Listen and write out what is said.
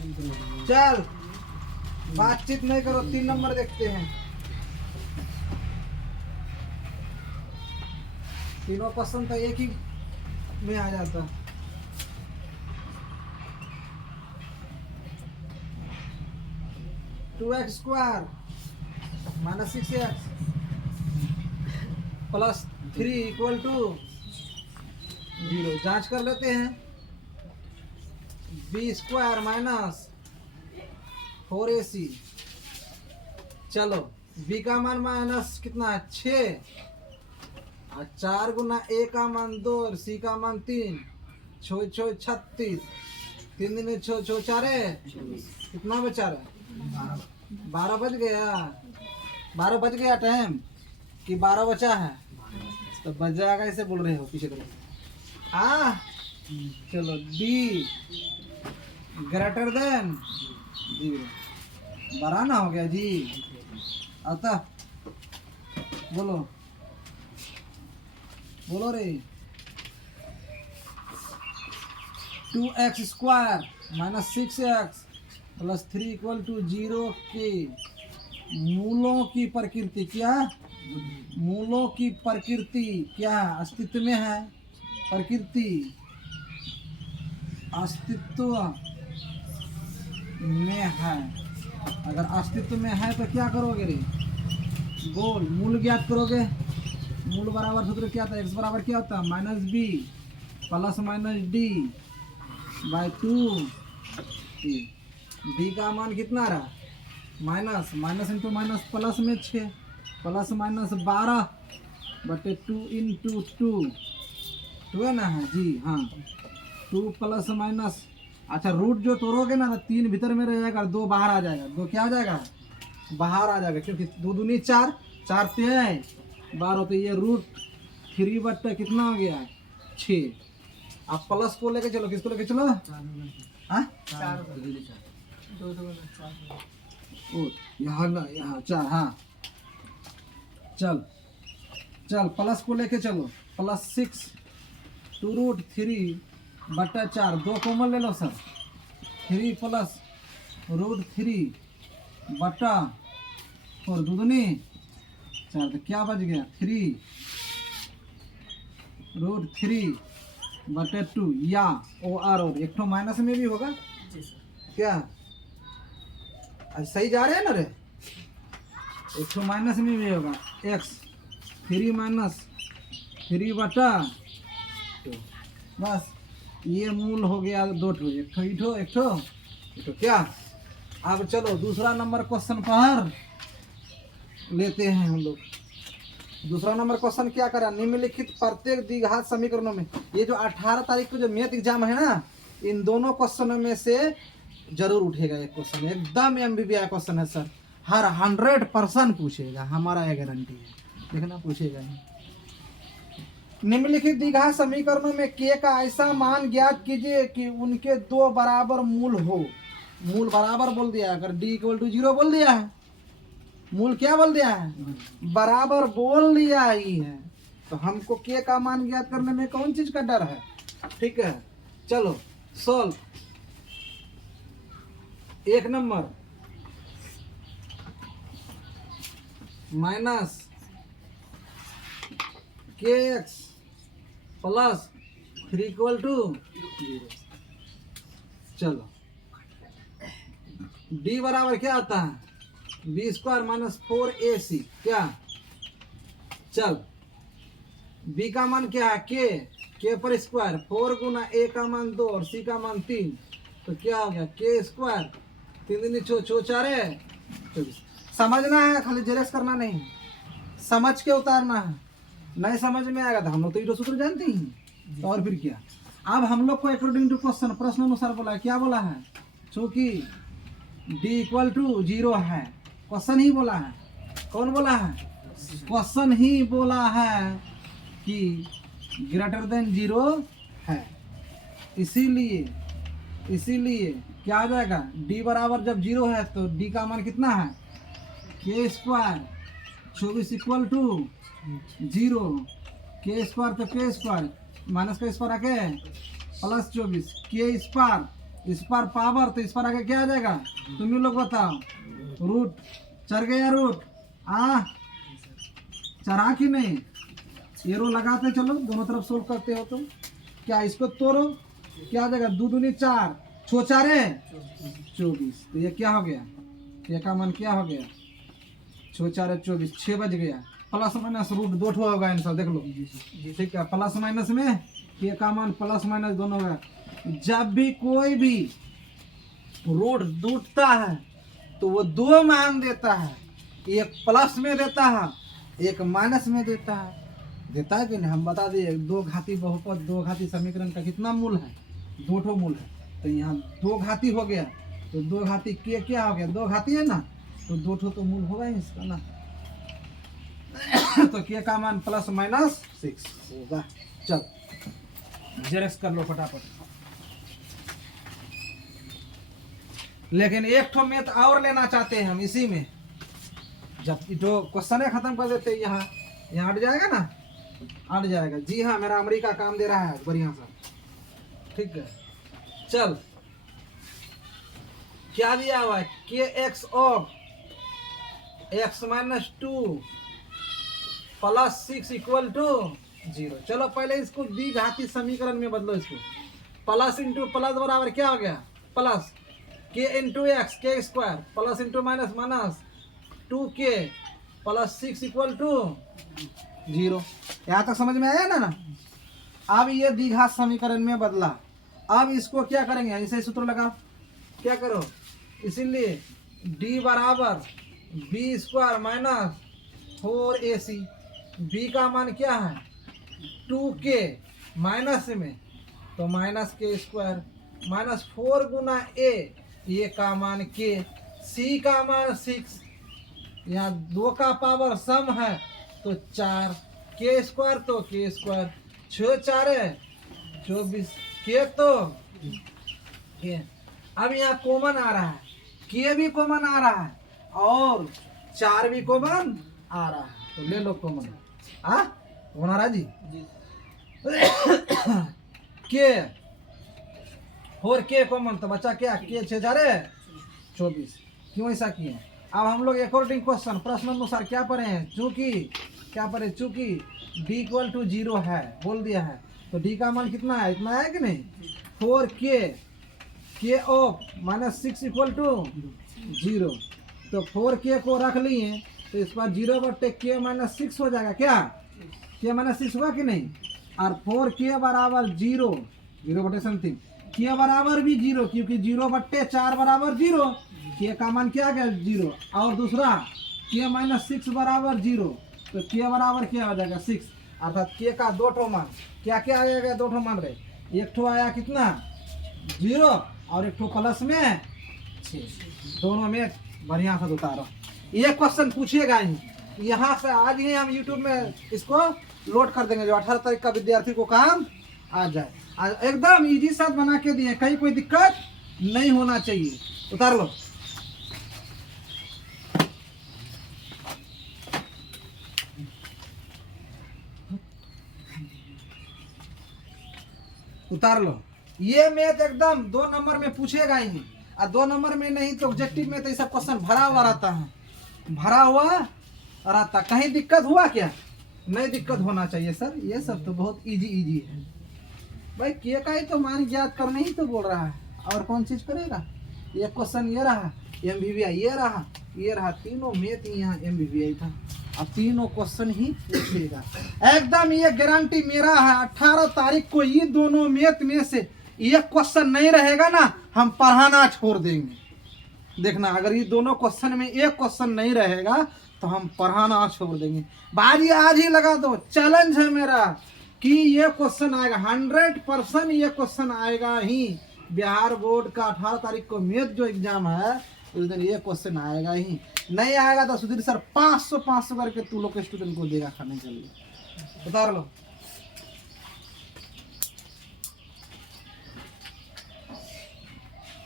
चल बातचीत नहीं करो, 3 नंबर देखते हैं। तीनों क्वेश्चन तो एक ही में आ जाता। Two x square minus 6x plus 3 equal to 0। जांच कर लेते हैं। B square minus 4ac। चलो बी का मान माइनस कितना है 6 और 4 गुना ए का मान 2 और सी का मान 3। 6 6 36। 3 दिन 6 6 4 कितना बचा रहा? 12 बज गया। 12 बज गया टाइम कि 12 बचा है? तो बच जाएगा, ऐसे बोल रहे हो पीछे करो। चलो डी ग्रेटर देन 0 बड़ा ना हो गया जी। आता बोलो बोलो रे। 2x square minus 6x plus 3 equal to 0 के मूलों की प्रकृति क्या? मूलों की प्रकृति क्या अस्तित्व में है? प्रकृति अस्तित्व में है। अगर अस्तित्व में है तो क्या करोगे रे? बोल। मूल ज्ञात करोगे। मूल बराबर सूत्र क्या था? x बराबर क्या होता है? Minus B plus minus D by 2। D का मान कितना रहा? Minus minus into minus plus में 6 प्लस माइनस 12 बटे 2 इंटू 2 है ना? है जी हाँ। 2 प्लस माइनस, अच्छा रूट जो तोड़ोगे ना 3 भीतर में रह जाएगा, 2 बाहर आ जाएगा। 2 क्या आ जाएगा? बाहर आ जाएगा, क्योंकि 2 दूनी 4 4 3 12। तो ये रूट 3 बट्टा कितना हो गया? 6। आप प्लस को लेके चलो। किसको लेके चलो? यहाँ ना यहाँ 4। हाँ चल चल प्लस को लेके चलो। प्लस 6 2 रूट 3 बटा 4। 2 कॉमन ले लो सर। 3 प्लस रूट 3 बटा 4 2 दूनी 4। तो क्या बच गया? 3 रूट 3 बटे 2 या ओ आर। और एक तो माइनस में भी होगा क्या? सही जा रहे हैं ना रे? एक तो माइनस में भी होगा। x 3 माइनस 3 बटा 2। बस ये मूल हो गया 2 ठो। एक ठो क्या? अब चलो दूसरा नंबर क्वेश्चन पर लेते हैं हम लोग। दूसरा नंबर क्वेश्चन क्या करा? निम्नलिखित प्रत्येक द्विघात समीकरणों में, ये जो 18 तारीख को जो मैथ एग्जाम है ना, इन दोनों क्वेश्चनों में से जरूर उठेगा एक क्वेश्चन। एकदम MBBI क्वेश्चन है सर। हर 100% पूछेगा, हमारा ये गारंटी है। देखना पूछेगा ही। निम्नलिखित द्विघात समीकरणों में k का ऐसा मान ज्ञात कीजिए कि उनके 2 बराबर मूल हो। मूल बराबर बोल दिया। अगर d इक्वल टू 0 बोल दिया है, मूल क्या बोल दिया है? बराबर बोल दिया ही है। तो हमको k का मान ज्ञात करने में कौन चीज का डर है? ठीक है चलो solve. 1 number minus kx plus 3 equal to 0। चलो d बराबर क्या आता है? B square minus 4ac। क्या? चल b का मान क्या है? k पर स्क्वायर 4 गुना a का मान 2 और c का मान 3। तो क्या हो गया? k स्क्वायर 3 दिन 6 6 4 24। समझना है, खाली जेरेक्स करना नहीं, समझ के उतारना है। नहीं समझ में आएगा तो हम लोग तो ये सूत्र जानते ही। तो और फिर क्या? अब हम लोग को अकॉर्डिंग टू क्वेश्चन प्रश्न अनुसार बोला है। क्या बोला है? चूंकि d इक्वल टू 0 है। क्वेश्चन ही बोला है। कौन बोला है? क्वेश्चन ही बोला है कि ग्रेटर देन 0 है। इसीलिए क्या आ जाएगा? d बराबर जब 0 है तो d का मान कितना है? k square 24 equal to 0। k square तो k स्क्वायर माइनस का स्क्वायर आके प्लस 24 k स्क्वायर इस पर पावर, तो इस पर आगे क्या आ जाएगा तुम ही लोग बताओ। रूट चढ़ गया, रूट चढ़ा कि नहीं, एरो लगाते चलो, दोनों तरफ सोल्व करते हो तो क्या इसको तोड़ो, क्या आ जाएगा 2 दूनी 4, 6 4 24। तो ये क्या हो गया, ये का मान क्या हो गया 6 4 24, 6 बज गया। प्लस माइनस रूट 2 ठो होगा आंसर, देख लो ठीक है। प्लस माइनस में ये का मान प्लस माइनस दोनों होगा। जब भी कोई भी रूट टूटता है तो वो 2 मान देता है, एक प्लस में देता है, एक माइनस में देता है कि नहीं। हम बता दिए 2 घाती बहुपद, 2 घाती समीकरण का कितना मूल है, 2 ठो मूल है। तो यहाँ 2 घाती हो गया, तो 2 घाती के क्या हो गया, 2 घाती है ना, तो 2 ठो तो मूल होगा ही इसका ना। तो के का मान प्लस माइनस 6 होगा। चल जेरेक्स कर लो फटाफट। लेकिन एक ठो मैथ और लेना चाहते हैं हम इसी में, जब जो क्वेश्चन खत्म कर देते यहाँ हट जाएगा ना, हट जाएगा। जी हाँ, मेरा अमेरिका काम दे रहा है बढ़िया सा, ठीक है। चल क्या दिया हुआ है, K x of x minus 2 plus 6 equal to 0। चलो पहले इसको द्विघाती समीकरण में बदलो। इसको प्लस इंटू प्लस बराबर क्या हो गया, प्लस के इंटू एक्स के square plus into minus minus 2k plus 6 equal to 0। यहाँ तक समझ में आया ना। अब ये द्विघात समीकरण में बदला। अब इसको क्या करेंगे, ऐसे सूत्र लगाओ, क्या करो, इसीलिए d बराबर B square minus 4ac। b का मान क्या है 2k, माइनस में तो माइनस के स्क्वायर माइनस 4 गुना a, ये का मान k, c का मान 6, यहाँ 2 का पावर सम है तो 4, के स्क्वायर तो के स्क्वायर 6 4 24, के तो के। अब यहाँ कॉमन आ रहा है, के भी कॉमन आ रहा है और 4 भी कॉमन आ रहा है, तो ले लो कॉमन। कौन आ रहा जी के 4k कॉमन, तो बच्चा क्या के 6 4 24। क्यों ऐसा किए। अब हम लोग अकॉर्डिंग क्वेश्चन प्रश्न अनुसार क्या पढ़े हैं, चूंकि d इक्वल टू 0 है बोल दिया है, तो d का मान कितना है, इतना है कि नहीं 4k, के ऑफ माइनस 6 इक्वल टू 0। तो 4k को रख लिए तो इस पर 0 बटे के माइनस 6 हो जाएगा, क्या के माइनस 6 हुआ कि नहीं। और 4k बराबर 0 बटे समथिंग, के बराबर भी 0 क्योंकि 0 बट्टे 4 बराबर 0, के का मान क्या गया 0। और दूसरा के माइनस 6 बराबर 0, तो के बराबर क्या हो जाएगा 6, अर्थात के का 2 ठो मान क्या क्या आ जाएगा, 2 ठो मान रहे। एक ठो आया कितना 0 और एक ठो प्लस में 6, दोनों में बढ़िया से उतारो। ये क्वेश्चन पूछिएगा ही, यहाँ से आज ही हम यूट्यूब में इसको लोड कर देंगे, जो 18 तारीख का विद्यार्थी को काम आ जाए। आज एकदम इजी साथ बना के दिए, कहीं कोई दिक्कत नहीं होना चाहिए। उतार लो। उतार लो। ये मैथ एकदम 2 नंबर में पूछेगा ही, और 2 नंबर में नहीं तो ऑब्जेक्टिव में तो ऐसा क्वेश्चन भरा हुआ रहता है, भरा हुआ रहता। कहीं दिक्कत हुआ क्या, नहीं दिक्कत होना चाहिए सर, ये सब तो बहुत इजी है भाई। के का ही तो मान ज्ञात करने ही तो बोल रहा है, और कौन चीज करेगा। ये क्वेश्चन ये रहा MVVI, ये रहा तीनों मैथ यहाँ MVVI था, अब तीनों क्वेश्चन ही पूछेगा एकदम। ये गारंटी मेरा है, 18 तारीख को ये दोनों मैथ में से एक क्वेश्चन नहीं रहेगा ना, हम पढ़ाना छोड़ देंगे। देखना, अगर ये दोनों क्वेश्चन में एक क्वेश्चन नहीं रहेगा तो हम पढ़ाना छोड़ देंगे। बाजी आज ही लगा दो, चैलेंज है मेरा कि ये क्वेश्चन आएगा 100%, ये क्वेश्चन आएगा ही। बिहार बोर्ड का 18 तारीख को मैथ जो एग्जाम है उस दिन ये क्वेश्चन आएगा ही। नहीं आएगा तो सुधीर सर 500 करके तू लोग के स्टूडेंट को देगा खाने के लिए। बता लो।